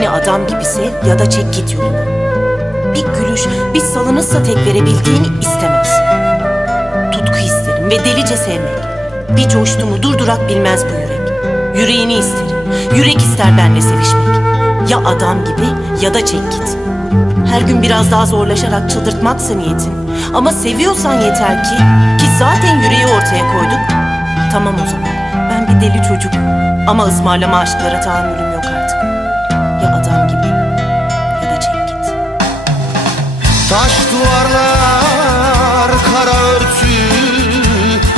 Beni adam gibi sev ya da çek git yoluna. Bir gülüş, bir salınızsa tek verebildiğini istemez. Tutku isterim ve delice sevmek. Bir coştuğumu durdurak bilmez bu yürek. Yüreğini isterim, yürek ister benle sevişmek. Ya adam gibi ya da çek git. Her gün biraz daha zorlaşarak çıldırtmaksa niyetin. Ama seviyorsan yeter ki zaten yüreği ortaya koyduk. Tamam o zaman, ben bir deli çocuk. Ama ısmarlama aşklara tahammülüm yok artık. Ya adam gibi ya da çek git. Taş duvarlar, kara örtü,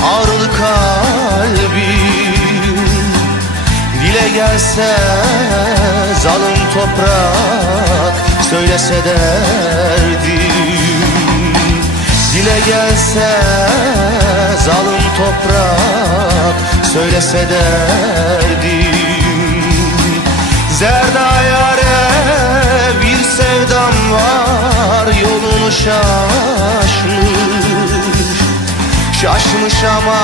ağrılı kalbim. Dile gelse zalim toprak, söylese derdim. Dile gelse zalim toprak, söylese derdim. Zerda yâre bir sevdam var, yolunu şaşmış. Şaşmış ama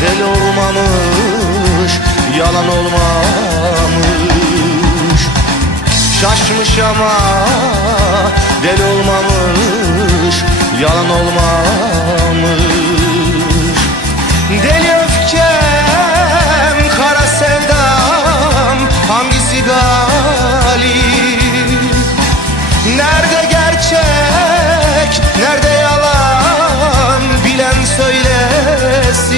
deli olmamış, yalan olmamış. Şaşmış ama deli olmamış, yalan olmamış. Deli öfkem, kara sevdam, hangisi galip? Nerede gerçek, nerede yalan, bilen söylesin.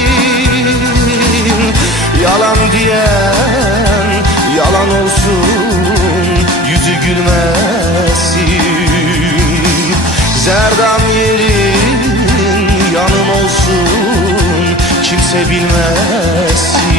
Yalan diyen yalan olsun, yüzü gülmesin. Zerdam yerin yanım olsun, kimse bilmesin.